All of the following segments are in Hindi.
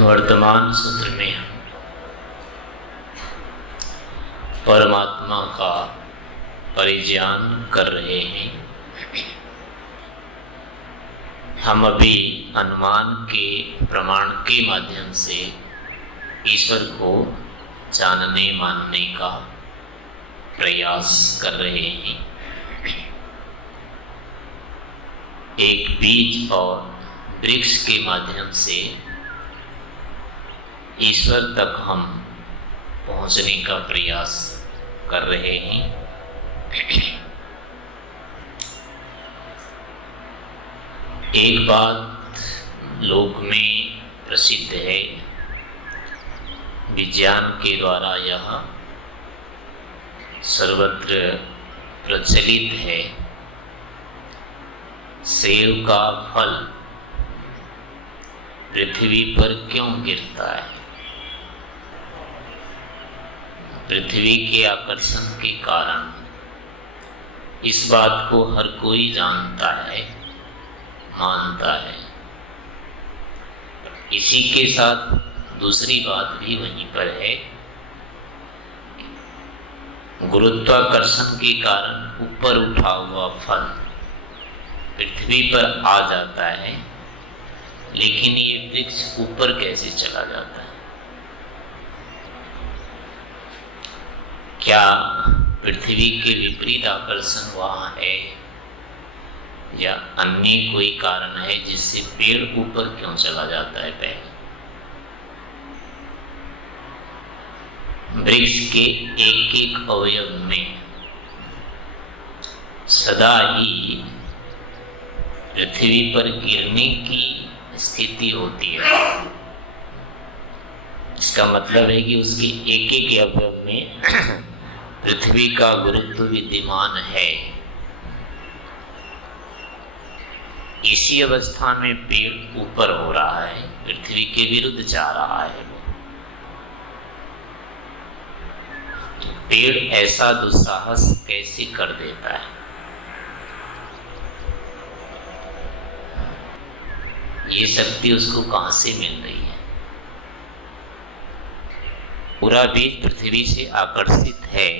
वर्तमान सूत्र में परमात्मा का परिज्ञान कर रहे हैं। हम अभी अनुमान के प्रमाण के माध्यम से ईश्वर को जानने मानने का प्रयास कर रहे हैं। एक बीज और वृक्ष के माध्यम से ईश्वर तक हम पहुंचने का प्रयास कर रहे हैं। एक बात लोक में प्रसिद्ध है, विज्ञान के द्वारा यह सर्वत्र प्रचलित है। सेब का फल पृथ्वी पर क्यों गिरता है? पृथ्वी के आकर्षण के कारण। इस बात को हर कोई जानता है, मानता है। इसी के साथ दूसरी बात भी वहीं पर है, गुरुत्वाकर्षण के कारण ऊपर उठा हुआ फल पृथ्वी पर आ जाता है, लेकिन ये वृक्ष ऊपर कैसे चला जाता है? क्या पृथ्वी के विपरीत आकर्षण वहाँ है या अन्य कोई कारण है जिससे पेड़ ऊपर क्यों चला जाता है? पहले वृक्ष के एक एक अवयव में सदा ही पृथ्वी पर गिरने की स्थिति होती है। इसका मतलब है कि उसके एक एक अवयव में पृथ्वी का गुरुत्व विद्यमान है। इसी अवस्था में पेड़ ऊपर हो रहा है, पृथ्वी के विरुद्ध जा रहा है। तो पेड़ ऐसा दुस्साहस कैसे कर देता है? ये शक्ति उसको कहां से मिल रही है? पूरा बीज पृथ्वी से आकर्षित है,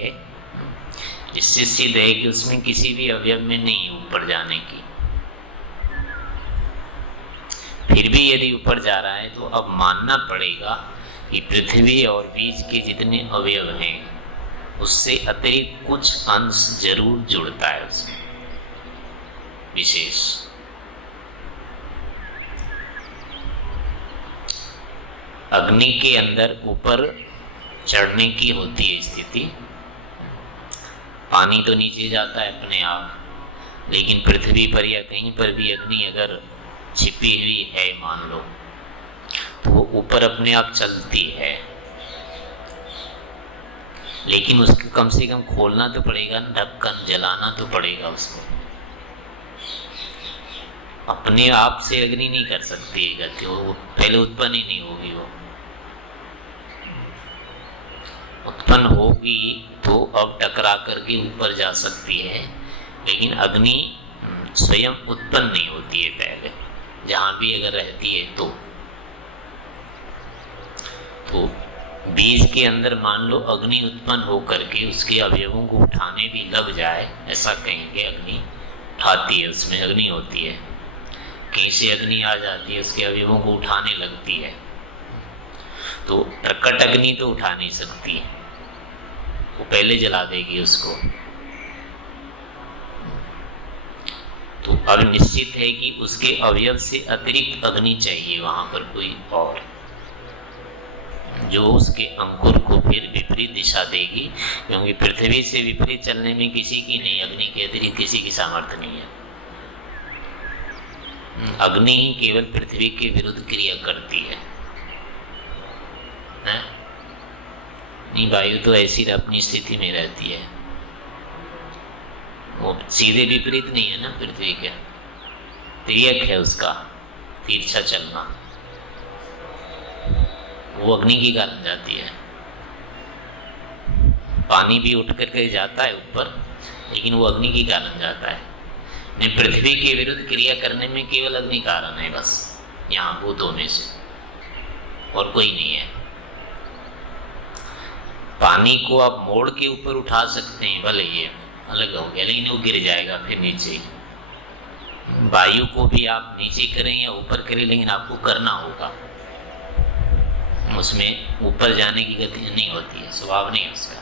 जिससे सिद्ध है कि उसमें किसी भी अवयव में नहीं ऊपर जाने की। फिर भी यदि ऊपर जा रहा है तो अब मानना पड़ेगा कि पृथ्वी और बीज के जितने अवयव हैं उससे अतिरिक्त कुछ अंश जरूर जुड़ता है उसमें विशेष। अग्नि के अंदर ऊपर चढ़ने की होती है स्थिति, पानी तो नीचे जाता है अपने आप, लेकिन पृथ्वी पर या कहीं पर भी अग्नि अगर छिपी हुई है मान लो, तो वो ऊपर अपने आप चलती है, लेकिन उसको कम से कम खोलना तो पड़ेगा, ढक्कन जलाना तो पड़ेगा उसको। अपने आप से अग्नि नहीं कर सकती है गति, वो पहले उत्पन्न ही नहीं होगी। वो उत्पन्न होगी तो अब टकरा करके ऊपर जा सकती है, लेकिन अग्नि स्वयं उत्पन्न नहीं होती है पहले, जहां भी अगर रहती है तो बीज के अंदर मान लो अग्नि उत्पन्न हो करके उसके अवयवों को उठाने भी लग जाए, ऐसा कहेंगे अग्नि उठाती है, उसमें अग्नि होती है, कहीं से अग्नि आ जाती है, उसके अवयवों को उठाने लगती है, तो प्रकट अग्नि तो उठा नहीं सकती, वो पहले जला देगी उसको। तो अब निश्चित है कि उसके अवयव से अतिरिक्त अग्नि चाहिए वहां पर कोई और, जो उसके अंकुर को फिर विपरीत दिशा देगी, क्योंकि पृथ्वी से विपरीत चलने में किसी की नहीं, अग्नि के अतिरिक्त किसी की सामर्थ्य नहीं है। अग्नि ही केवल पृथ्वी के विरुद्ध क्रिया करती है, नहीं वायु तो ऐसी अपनी स्थिति में रहती है, वो सीधे विपरीत नहीं है ना पृथ्वी के, तिर्यक है उसका तिरछा चलना, वो अग्नि के कारण जाती है। पानी भी उठ करके जाता है ऊपर, लेकिन वो अग्नि के कारण जाता है। नहीं, पृथ्वी के विरुद्ध क्रिया करने में केवल अग्नि कारण है बस, यहाँ भूतों में से। और कोई नहीं है। पानी को आप मोड़ के ऊपर उठा सकते हैं, भले ये अलग हो गया, लेकिन वो गिर जाएगा फिर नीचे। वायु को भी आप नीचे करें या ऊपर करें, लेकिन आपको करना होगा, उसमें ऊपर जाने की गति नहीं होती है, स्वभाव नहीं है उसका।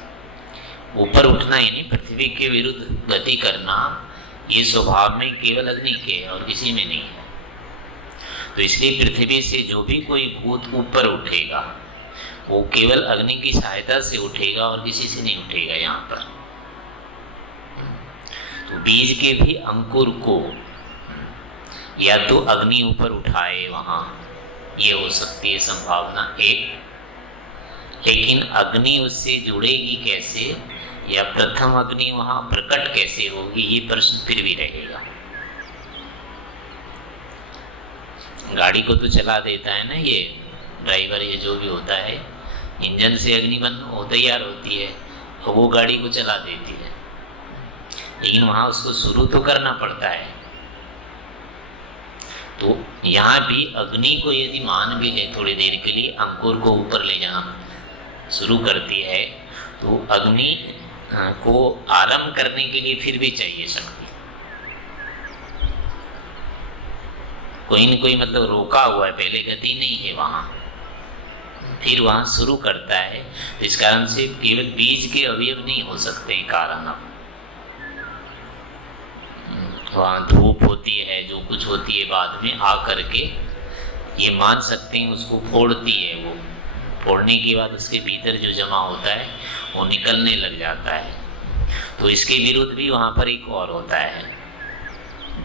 ऊपर उठना ही नहीं, पृथ्वी के विरुद्ध गति करना ये स्वभाव में केवल अग्नि के है और किसी में नहीं है। तो इसलिए पृथ्वी से जो भी कोई भूत ऊपर उठेगा वो केवल अग्नि की सहायता से उठेगा और किसी से नहीं उठेगा। यहाँ पर तो बीज के भी अंकुर को या तो अग्नि ऊपर उठाए वहाँ, ये हो सकती है संभावना एक। लेकिन अग्नि उससे जुड़ेगी कैसे या प्रथम अग्नि वहाँ प्रकट कैसे होगी, ये प्रश्न फिर भी रहेगा। गाड़ी को तो चला देता है ना ये ड्राइवर, ये जो भी होता है, इंजन से अग्नि बन हो तैयार होती है और वो गाड़ी को चला देती है, लेकिन वहाँ उसको शुरू तो करना पड़ता है। तो यहाँ भी अग्नि को यदि मान भी ले थोड़ी देर के लिए, अंकुर को ऊपर ले जाना शुरू करती है, तो अग्नि को आरंभ करने के लिए फिर भी चाहिए शक्ति। कोई न कोई मतलब रोका हुआ है, पहले गति नहीं है वहाँ, फिर वहाँ शुरू करता है। तो इस कारण से केवल बीज के अवयव नहीं हो सकते कारण। अब वहाँ धूप होती है, जो कुछ होती है बाद में आ करके ये मान सकते हैं उसको फोड़ती है, वो फोड़ने के बाद उसके भीतर जो जमा होता है वो निकलने लग जाता है। तो इसके विरुद्ध भी वहाँ पर एक और होता है,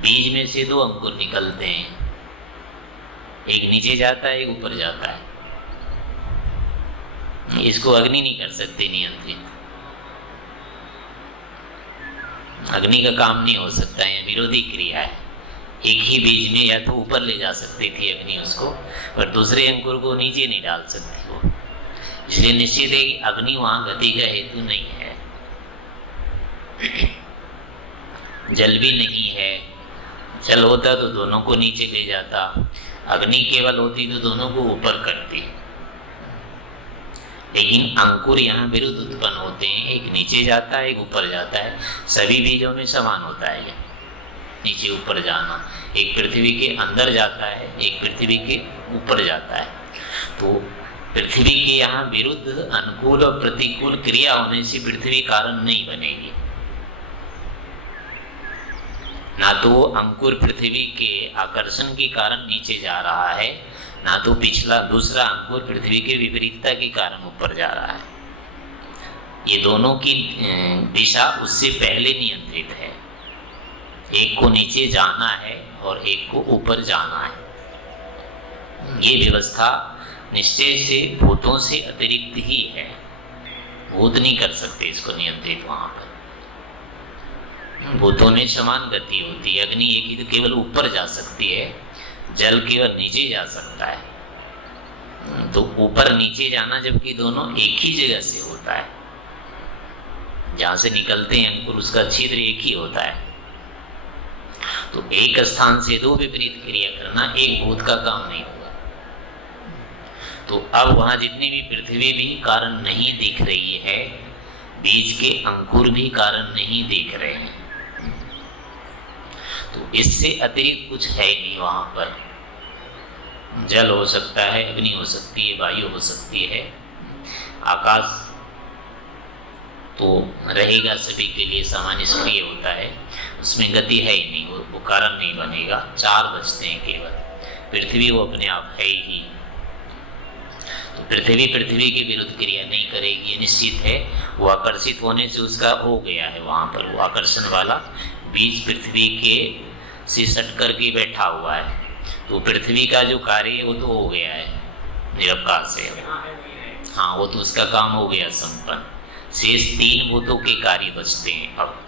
बीज में से दो अंकुर निकलते हैं, एक नीचे जाता है एक ऊपर जाता है। इसको अग्नि नहीं कर सकते नियंत्रित, अग्नि का काम नहीं हो सकता है, विरोधी क्रिया है। एक ही बीज में या तो ऊपर ले जा सकती थी अग्नि उसको, पर दूसरे अंकुर को नीचे नहीं डाल सकती वो। इसलिए निश्चित है कि अग्नि वहाँ गति का हेतु नहीं है। जल भी नहीं है, जल होता तो दोनों को नीचे ले जाता, अग्नि केवल होती तो दोनों को ऊपर करती। लेकिन अंकुर यहाँ विरुद्ध उत्पन्न होते हैं, एक नीचे जाता है एक ऊपर जाता है। सभी बीजों में समान होता है ये नीचे ऊपर जाना, एक पृथ्वी के अंदर जाता है एक पृथ्वी के ऊपर जाता है। तो पृथ्वी के यहाँ विरुद्ध अनुकूल और प्रतिकूल क्रिया होने से पृथ्वी कारण नहीं बनेगी। ना तो अंकुर पृथ्वी के आकर्षण के कारण नीचे जा रहा है, ना तो पिछला दूसरा अंकुर पृथ्वी के विपरीतता के कारण ऊपर जा रहा है। ये दोनों की दिशा उससे पहले नियंत्रित है, एक को नीचे जाना है और एक को ऊपर जाना है। ये व्यवस्था निश्चय से भूतों से अतिरिक्त ही है, भूत नहीं कर सकते इसको नियंत्रित। वहां पर भूतों में समान गति होती है, अग्नि एक ही तो केवल ऊपर जा सकती है, जल केवल नीचे जा सकता है। तो ऊपर नीचे जाना जबकि दोनों एक ही जगह से होता है, जहां से निकलते हैं अंकुर उसका छिद्र एक ही होता है। तो एक स्थान से दो विपरीत क्रिया करना एक भूत का काम नहीं होगा। तो अब वहां जितनी भी पृथ्वी भी कारण नहीं दिख रही है, बीज के अंकुर भी कारण नहीं दिख रहे हैं, तो इससे अतिरिक्त कुछ है नहीं। वहां पर जल हो सकता है, अग्नि हो सकती है, वायु हो सकती है, आकाश तो रहेगा सभी के लिए सामान्य सक्रिय होता है, उसमें गति है ही नहीं, वो कारण नहीं बनेगा। चार बचते हैं केवल, पृथ्वी वो अपने आप है ही। तो पृथ्वी के विरुद्ध क्रिया नहीं करेगी, ये निश्चित है। वो आकर्षित होने से उसका हो गया है, वहाँ पर वो आकर्षण वाला बीज पृथ्वी के से सट करके बैठा हुआ है। तो पृथ्वी का जो कार्य है वो तो हो गया है निरवकाश से, हाँ वो तो उसका काम हो गया संपन्न। शेष तीन भूतों के कार्य बचते हैं। अब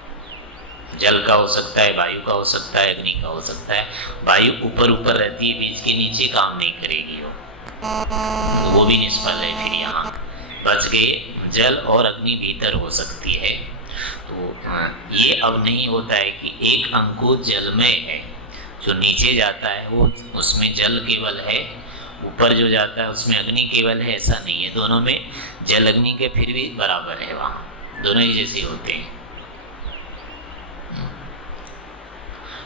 जल का हो सकता है, वायु का हो सकता है, अग्नि का हो सकता है। वायु ऊपर ऊपर रहती है, बीज के नीचे काम नहीं करेगी वो भी निष्फल है। फिर यहाँ बच गए जल और अग्नि भीतर हो सकती है। तो ये अब नहीं होता है कि एक अंकुर जल में है, जो नीचे जाता है वो उसमें जल केवल है, ऊपर जो जाता है उसमें अग्नि केवल है ऐसा नहीं है, दोनों में जल अग्नि के फिर भी बराबर है, वहाँ दोनों ही जैसे होते हैं।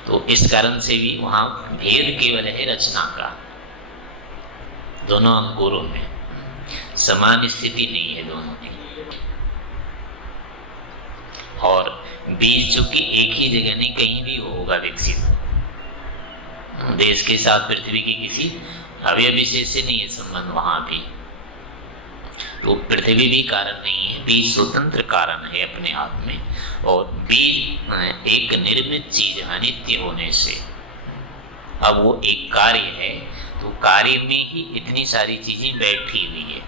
तो इस कारण से भी वहाँ भेद केवल है रचना का, दोनों अंकुरों में समान स्थिति नहीं है दोनों में। और बीज चूंकि एक ही जगह नहीं कहीं भी होगा विकसित, देश के साथ पृथ्वी की किसी अवयव विशेष से नहीं है संबंध वहां भी, तो पृथ्वी भी कारण नहीं है, बीज स्वतंत्र कारण है अपने आप में। और बीज एक निर्मित चीज है नित्य होने से, अब वो एक कार्य है, तो कार्य में ही इतनी सारी चीजें बैठी हुई है,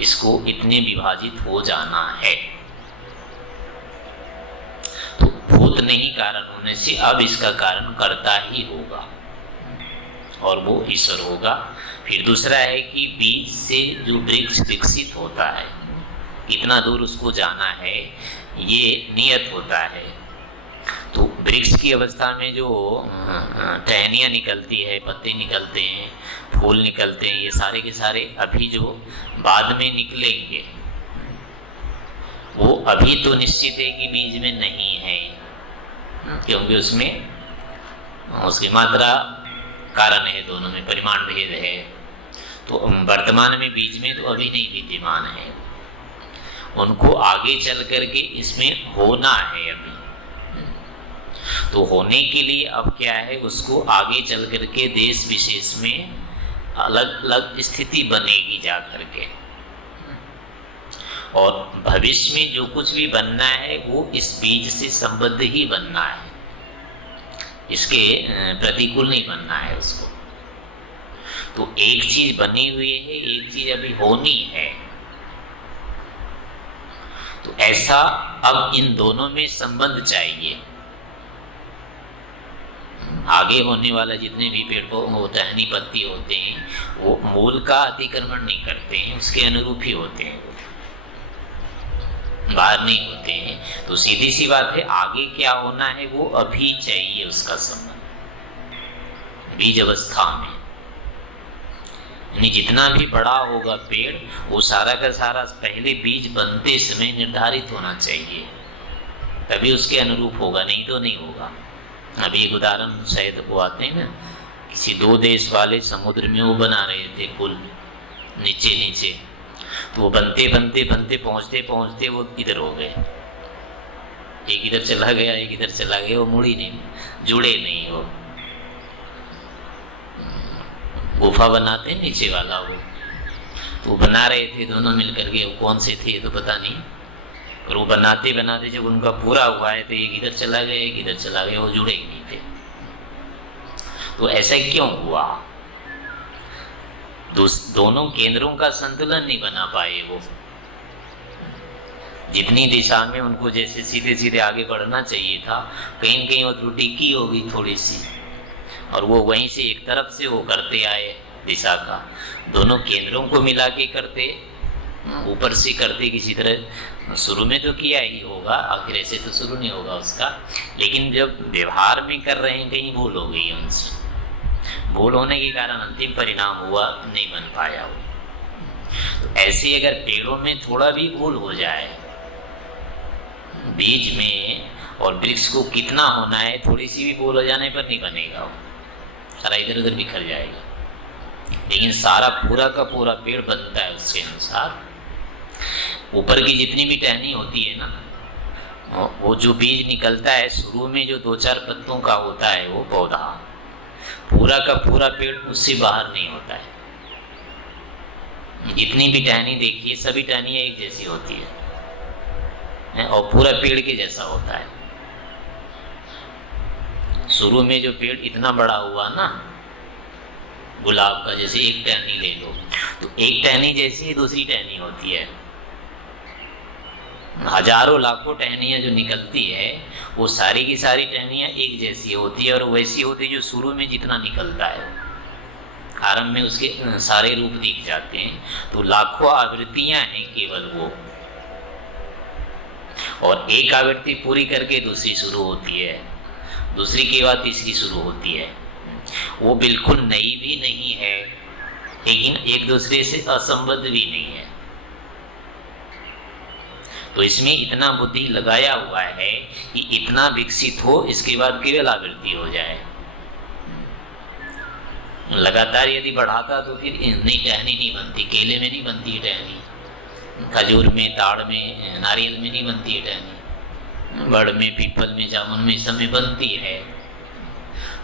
इसको इतने विभाजित हो जाना है। तो भूत नहीं कारण होने से अब इसका कारण कर्ता ही होगा और वो ईश्वर होगा। फिर दूसरा है कि बीज से जो वृक्ष विकसित होता है, कितना दूर उसको जाना है ये नियत होता है। तो वृक्ष की अवस्था में जो टहनियाँ निकलती है, पत्ते निकलते हैं, फूल निकलते हैं, ये सारे के सारे अभी जो बाद में निकलेंगे वो अभी तो निश्चित है कि बीज में नहीं है, क्योंकि उसमें उसकी मात्रा कारण है, दोनों में परिमाण भेद है। तो वर्तमान में बीज में तो अभी नहीं विद्यमान है, उनको आगे चल करके इसमें होना है अभी। तो होने के लिए अब क्या है, उसको आगे चल करके देश विशेष में अलग अलग स्थिति बनेगी जा करके, और भविष्य में जो कुछ भी बनना है वो इस बीज से संबद्ध ही बनना है, इसके प्रतिकूल नहीं बनना है उसको। तो एक चीज बनी हुई है, एक चीज अभी होनी है, तो ऐसा अब इन दोनों में संबंध चाहिए। आगे होने वाला जितने भी पेड़ होता है, पत्ती होते हैं, वो मूल का अतिक्रमण नहीं करते हैं, उसके अनुरूप ही होते हैं, बाहर नहीं होते हैं। तो सीधी सी बात है, आगे क्या होना है वो अभी चाहिए उसका संबंध बीज अवस्था में। यानी जितना भी बड़ा होगा पेड़, वो सारा का सारा पहले बीज बनते समय निर्धारित होना चाहिए, तभी उसके अनुरूप होगा, नहीं तो नहीं होगा। अभी एक उदाहरण शायद वो आते हैं ना, किसी दो देश वाले समुद्र में वो बना रहे थे पुल नीचे नीचे, तो वो बनते बनते बनते पहुंचते पहुंचते वो इधर हो गए, एक इधर चला गया एक इधर चला गया, वो मुड़ी नहीं, जुड़े नहीं। वो गुफा बनाते हैं नीचे वाला वो, तो बना रहे थे दोनों मिलकर के, वो कौन से थे तो पता नहीं, और वो बनाते बनाते जब उनका पूरा हुआ है तो एक इधर चला गया एक इधर चला गया, वो जुड़े ही नहीं थे। तो ऐसा क्यों हुआ? दोनों केंद्रों का संतुलन नहीं बना पाए वो, जितनी दिशा में उनको जैसे सीधे सीधे आगे बढ़ना चाहिए था, कहीं कहीं वो त्रुटि की होगी थोड़ी सी, और वो वहीं से एक तरफ से वो करते आए दिशा का, दोनों केंद्रों को मिला के करते, ऊपर से करते किसी तरह। शुरू में तो किया ही होगा, आखिर ऐसे तो शुरू नहीं होगा उसका, लेकिन जब व्यवहार में कर रहे हैं कहीं भूल हो गई उनसे, भूल होने के कारण अंतिम परिणाम हुआ नहीं बन पाया वो। तो ऐसे अगर पेड़ों में थोड़ा भी भूल हो जाए, बीज में और वृक्ष को कितना होना है, थोड़ी सी भी भूल हो जाने पर नहीं बनेगा वो, सारा इधर उधर बिखर जाएगा। लेकिन सारा पूरा का पूरा पेड़ बनता है उसके अनुसार। ऊपर की जितनी भी टहनी होती है ना, वो जो बीज निकलता है शुरू में जो दो चार पत्तों का होता है वो पौधा, पूरा का पूरा पेड़ उससे बाहर नहीं होता है। जितनी भी टहनी देखिए, सभी टहनियाँ एक जैसी होती है और पूरा पेड़ के जैसा होता है। शुरू में जो पेड़ इतना बड़ा हुआ ना गुलाब का, जैसे एक टहनी ले लो तो एक टहनी जैसी दूसरी टहनी होती है, हजारों लाखों टहनियाँ जो निकलती है वो सारी की सारी टहनियाँ एक जैसी होती है, और वैसी होती है जो शुरू में जितना निकलता है, आरंभ में उसके सारे रूप दिख जाते हैं। तो लाखों आवृत्तियाँ हैं केवल वो, और एक आवृत्ति पूरी करके दूसरी शुरू होती है, दूसरी के बाद तीसरी शुरू होती है। वो बिल्कुल नई भी नहीं है लेकिन एक दूसरे से असंबद्ध भी नहीं है। तो इसमें इतना बुद्धि लगाया हुआ है कि इतना विकसित हो, इसके बाद केवल आवृत्ति हो जाए। लगातार यदि बढ़ाता तो फिर नहीं, टहनी नहीं बनती, केले में नहीं बनती है टहनी, खजूर में, ताड़ में, नारियल में नहीं बनती है टहनी, बड़ में, पीपल में, जामुन में, सब में बनती है।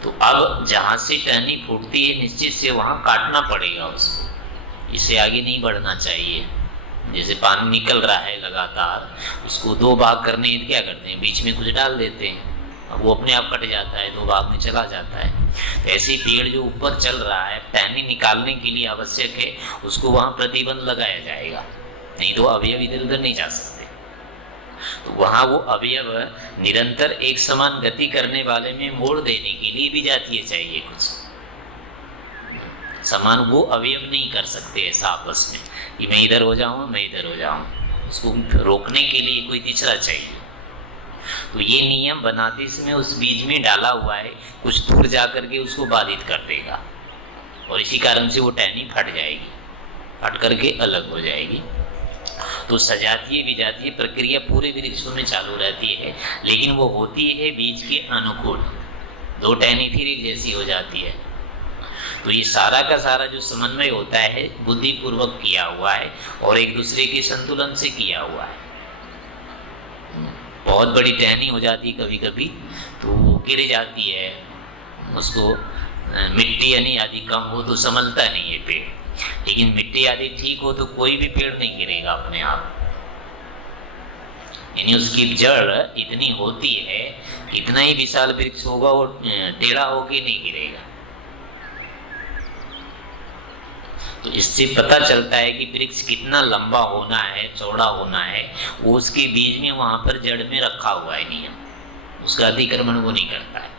तो अब जहाँ से टहनी फूटती है निश्चित से वहाँ काटना पड़ेगा उसको, इससे आगे नहीं बढ़ना चाहिए। जैसे पानी निकल रहा है लगातार, उसको 2 भाग करने हैं, क्या करते हैं, बीच में कुछ डाल देते हैं, अब वो अपने आप कट जाता है, 2 भाग में चला जाता है। तो ऐसे पेड़ जो ऊपर चल रहा है, टहनी निकालने के लिए आवश्यक है उसको वहाँ प्रतिबंध लगाया जाएगा, नहीं तो अवयव इधर उधर नहीं जा सकते। तो वहाँ वो अवयव निरंतर एक समान गति करने वाले में मोड़ देने के लिए भी जातीय चाहिए, कुछ समान वो अवयव नहीं कर सकते ऐसा आपस में कि मैं इधर हो जाऊँ, मैं इधर हो जाऊँ, उसको रोकने के लिए कोई तीसरा चाहिए। तो ये नियम बनाते समय उस बीज में डाला हुआ है, कुछ दूर जा करके उसको बाधित कर देगा और इसी कारण से वो टहनी फट जाएगी, फट करके अलग हो जाएगी। तो सजातीय विजातीय प्रक्रिया पूरे वृक्षों में चालू रहती है, लेकिन वो होती है बीज के अनुकूल, 2 टहनी फिर एक जैसी हो जाती है। तो ये सारा का सारा जो समन्वय होता है बुद्धिपूर्वक किया हुआ है और एक दूसरे के संतुलन से किया हुआ है। बहुत बड़ी टहनी हो जाती है कभी कभी तो वो गिर जाती है, उसको मिट्टी यानी आदि कम हो तो संभलता नहीं है पेड़, लेकिन मिट्टी आदि ठीक हो तो कोई भी पेड़ नहीं गिरेगा अपने आप, यानी उसकी जड़ इतनी होती है, कितना ही विशाल वृक्ष होगा वो टेढ़ा होके नहीं गिरेगा। तो इससे पता चलता है कि वृक्ष कितना लंबा होना है, चौड़ा होना है, वो उसके बीज में वहां पर जड़ में रखा हुआ है नियम, उसका अतिक्रमण वो नहीं करता है।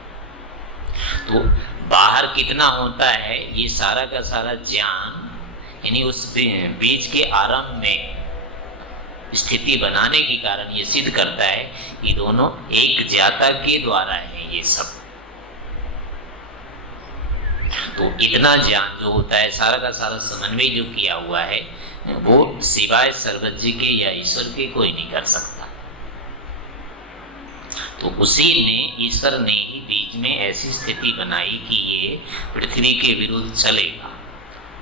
तो बाहर कितना होता है ये सारा का सारा ज्ञान, यानी उस बीज के आरंभ में स्थिति बनाने के कारण ये सिद्ध करता है कि दोनों एक ज्ञाता के द्वारा है ये सब। तो इतना ज्ञान जो होता है, सारा का सारा समन्वय जो किया हुआ है, वो सिवाय सर्वज्ञ के या ईश्वर के कोई नहीं कर सकता। तो उसी ने, ईश्वर ने ही बीज में ऐसी स्थिति बनाई कि ये पृथ्वी के विरुद्ध चलेगा।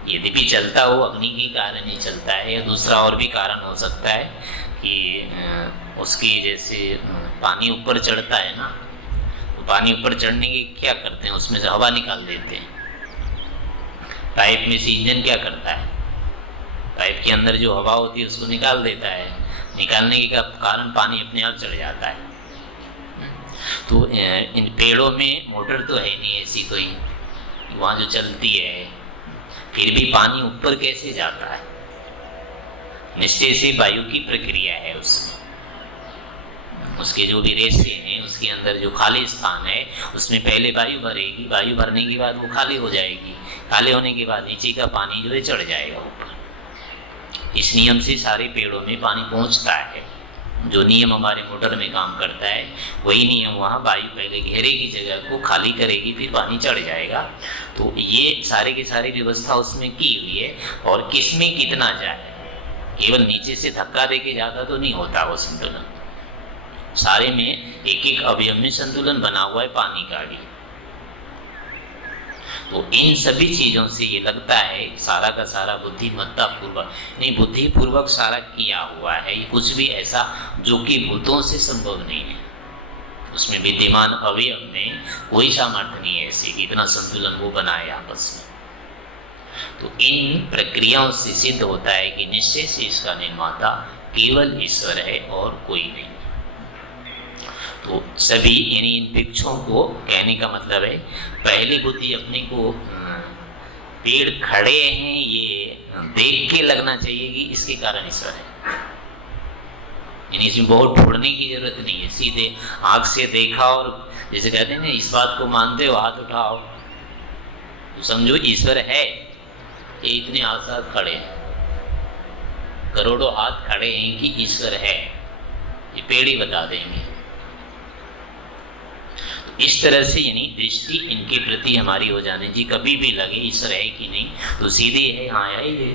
यद्यपि चलता हो अग्नि के कारण ही चलता है, या दूसरा और भी कारण हो सकता है कि उसकी जैसे पानी ऊपर चढ़ता है ना, तो पानी ऊपर चढ़ने के क्या करते हैं, उसमें से हवा निकाल देते हैं। पाइप में से इंजन क्या करता है, पाइप के अंदर जो हवा होती है उसको निकाल देता है, निकालने के कारण पानी अपने आप चढ़ जाता है। तो इन पेड़ों में मोटर तो है नहीं ऐसी कोई, वहाँ जो चलती है, फिर भी पानी ऊपर कैसे जाता है, निश्चय से वायु की प्रक्रिया है उसमें, उसके जो भी रेशे हैं उसके अंदर जो खाली स्थान है उसमें पहले वायु भरेगी, वायु भरने के बाद वो खाली हो जाएगी, खाली होने के बाद नीचे का पानी जो है चढ़ जाएगा ऊपर। इस नियम से सारे पेड़ों में पानी पहुंचता है। जो नियम हमारे मोटर में काम करता है वही नियम वहाँ वायु पहले घेरेगी, जगह को खाली करेगी, फिर पानी चढ़ जाएगा। तो ये सारे की सारी व्यवस्था उसमें की हुई है। और किस में कितना जाए, केवल नीचे से धक्का दे के जाता तो नहीं होता वो संतुलन, सारे में एक एक अवयव में संतुलन बना हुआ है पानी का भी। तो इन सभी चीजों से ये लगता है सारा का सारा बुद्धिमत्ता पूर्वक, नहीं बुद्धिपूर्वक सारा किया हुआ है। ये कुछ भी ऐसा जो कि भूतों से संभव नहीं है, उसमें विद्यमान अवयव में कोई सामर्थ्य नहीं है ऐसे कि इतना संतुलन वो बनाए आपस में। तो इन प्रक्रियाओं से सिद्ध होता है कि निश्चय से इसका निर्माता केवल ईश्वर है और कोई नहीं। तो सभी यानी इन वृक्षों को कहने का मतलब है, पहली बुद्धि अपने को पेड़ खड़े हैं ये देख के लगना चाहिए कि इसके कारण ईश्वर है, यानी इसमें बहुत ढूंढने की जरूरत नहीं है, सीधे आँख से देखा और जैसे कहते हैं ना इस बात को मानते हो हाथ उठाओ तो समझो ईश्वर है। ये इतने हाथ साथ खड़े हैं, करोड़ों हाथ खड़े हैं कि ईश्वर है, ये पेड़ ही बता देंगे। इस तरह से यानी दृष्टि इनके प्रति हमारी हो जाने जी, कभी भी लगे ईश्वर है कि नहीं तो सीधे है हाँ है ये।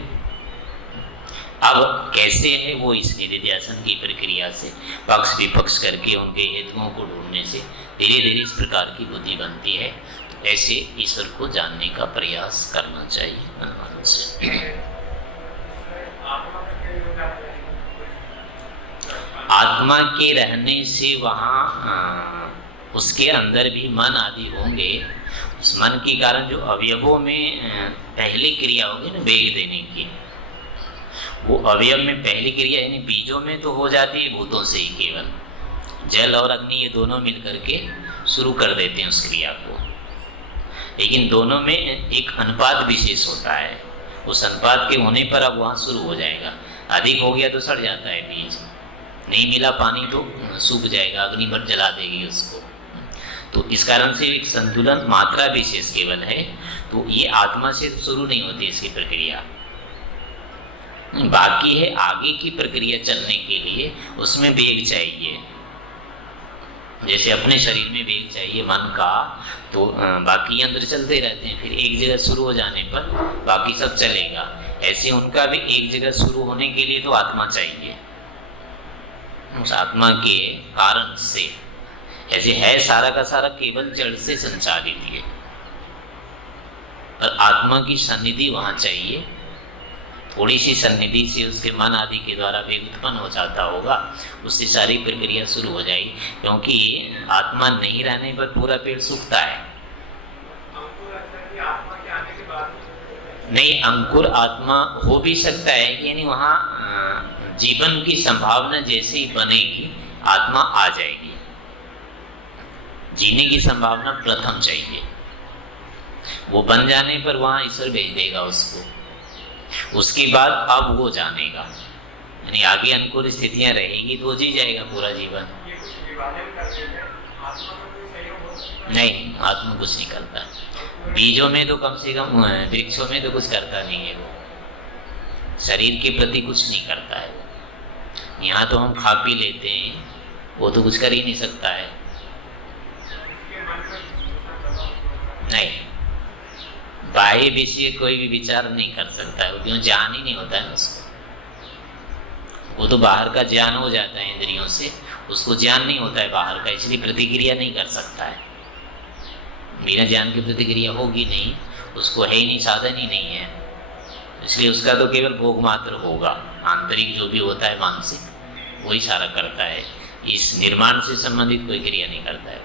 अब कैसे है वो इस निधिध्यासन की प्रक्रिया से पक्ष विपक्ष करके उनके हेतुओं को ढूंढने से धीरे धीरे इस प्रकार की बुद्धि बनती है। तो ऐसे ईश्वर को जानने का प्रयास करना चाहिए अनुमान से। आत्मा के रहने से वहाँ उसके अंदर भी मन आदि होंगे। उस मन के कारण जो अवयवों में पहली क्रिया होगी ना वेग देने की, वो अवयव में पहली क्रिया यानी बीजों में तो हो जाती है भूतों से ही, केवल जल और अग्नि ये दोनों मिलकर के शुरू कर देते हैं उस क्रिया को। लेकिन दोनों में एक अनुपात विशेष होता है, उस अनुपात के होने पर अब वहाँ शुरू हो जाएगा। अधिक हो गया तो सड़ जाता है बीज, नहीं मिला पानी तो सूख जाएगा, अग्नि भर जला देगी उसको। तो इस कारण से एक संतुलन मात्रा विशेष केवल है। तो ये आत्मा से शुरू नहीं होती इसकी प्रक्रिया, बाकी है आगे की प्रक्रिया चलने के लिए उसमें वेग चाहिए। जैसे अपने शरीर में वेग चाहिए मन का, तो बाकी यंत्र चलते रहते हैं, फिर एक जगह शुरू हो जाने पर बाकी सब चलेगा। ऐसे उनका भी एक जगह शुरू होने के लिए तो आत्मा चाहिए। उस आत्मा के कारण से ऐसे है सारा का सारा केवल जड़ से संचालित है, पर आत्मा की सन्निधि वहाँ चाहिए। थोड़ी सी सन्निधि से उसके मन आदि के द्वारा वेग उत्पन्न हो जाता होगा, उससे सारी प्रक्रिया शुरू हो जाएगी। क्योंकि आत्मा नहीं रहने पर पूरा पेड़ सूखता है। नहीं, अंकुर आत्मा हो भी सकता है, यानी वहाँ जीवन की संभावना जैसे ही बनेगी आत्मा आ जाएगी। जीने की संभावना प्रथम चाहिए, वो बन जाने पर वहाँ ईश्वर भेज देगा उसको। उसके बाद अब वो जानेगा, यानी आगे अनुकूल स्थितियां रहेगी तो जी जाएगा पूरा जीवन। नहीं, आत्मा कुछ नहीं करता। बीजों में तो कम से कम, वृक्षों में तो कुछ करता नहीं है वो, शरीर के प्रति कुछ नहीं करता है। यहाँ तो हम खा पी लेते हैं, वो तो कुछ कर ही नहीं सकता है। नहीं, बाह्य विषय कोई भी विचार नहीं कर सकता है, वो क्यों ज्ञान ही नहीं होता है उसको। वो तो बाहर का ज्ञान हो जाता है इंद्रियों से, उसको ज्ञान नहीं होता है बाहर का, इसलिए प्रतिक्रिया नहीं कर सकता है। बिना ज्ञान की प्रतिक्रिया होगी नहीं, उसको है ही नहीं, साधन ही नहीं है, इसलिए उसका तो केवल भोग मात्र होगा। आंतरिक जो भी होता है मानसिक, वही सारा करता है, इस निर्माण से संबंधित कोई क्रिया नहीं करता है।